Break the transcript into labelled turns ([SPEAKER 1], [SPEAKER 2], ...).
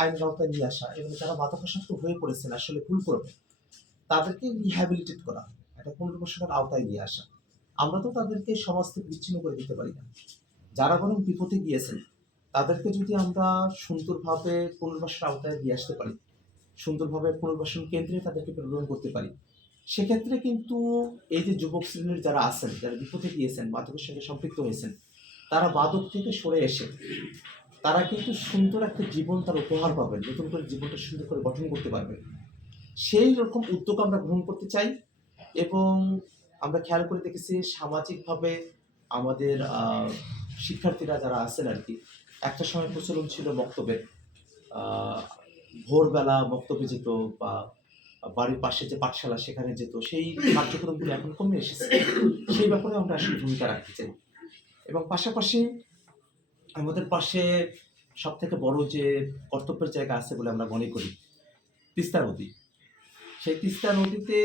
[SPEAKER 1] আইনের আওতায় নিয়ে আসা এবং যারা মাদকাসক্ত হয়ে পড়েছেন আসলে ভুল করবে তাদেরকে রিহ্যাবিলিটেট করা একটা পুনর্বাসনের আওতায় নিয়ে আসা। আমরা তো তাদেরকে সমাজ থেকে বিচ্ছিন্ন করে দিতে পারি না। যারা বরং বিপদে গিয়েছেন, তাদেরকে যদি আমরা সুন্দরভাবে পুনর্বাসনের আওতায় নিয়ে আসতে পারি, সুন্দরভাবে পুনর্বাসন কেন্দ্রে তাদেরকে প্রেরণ করতে পারি, সেক্ষেত্রে কিন্তু এই যে যুবক শ্রেণির যারা আছেন, যারা বিপদে গিয়েছেন, মাদকের সঙ্গে সম্পৃক্ত হয়েছেন, তারা বাদক থেকে সরে এসে তারা কিন্তু সুন্দর একটা জীবন তার উপহার পাবেন, নতুন করে জীবনটা সুন্দর করে গঠন করতে পারবেন। সেই রকম উদ্যোগ আমরা গ্রহণ করতে চাই এবং আমরা খেয়াল করে দেখেছি সামাজিকভাবে আমাদের শিক্ষার্থীরা যারা আছেন আর কি, একটা সময় প্রচলন ছিল বক্তব্যের ভোরবেলা বক্তব্যে যেত বা বাড়ির পাশে যে পাঠশালা সেখানে যেত, সেই কার্যক্রমগুলো এখন কমে এসেছে। সেই ব্যাপারে আমরা আসলে ভূমিকা রাখতে চাই। এবং পাশাপাশি আমাদের পাশে সব থেকে বড় যে কর্তব্যের জায়গা আছে বলে আমরা মনে করি, তিস্তা নদী। সেই তিস্তা নদীতে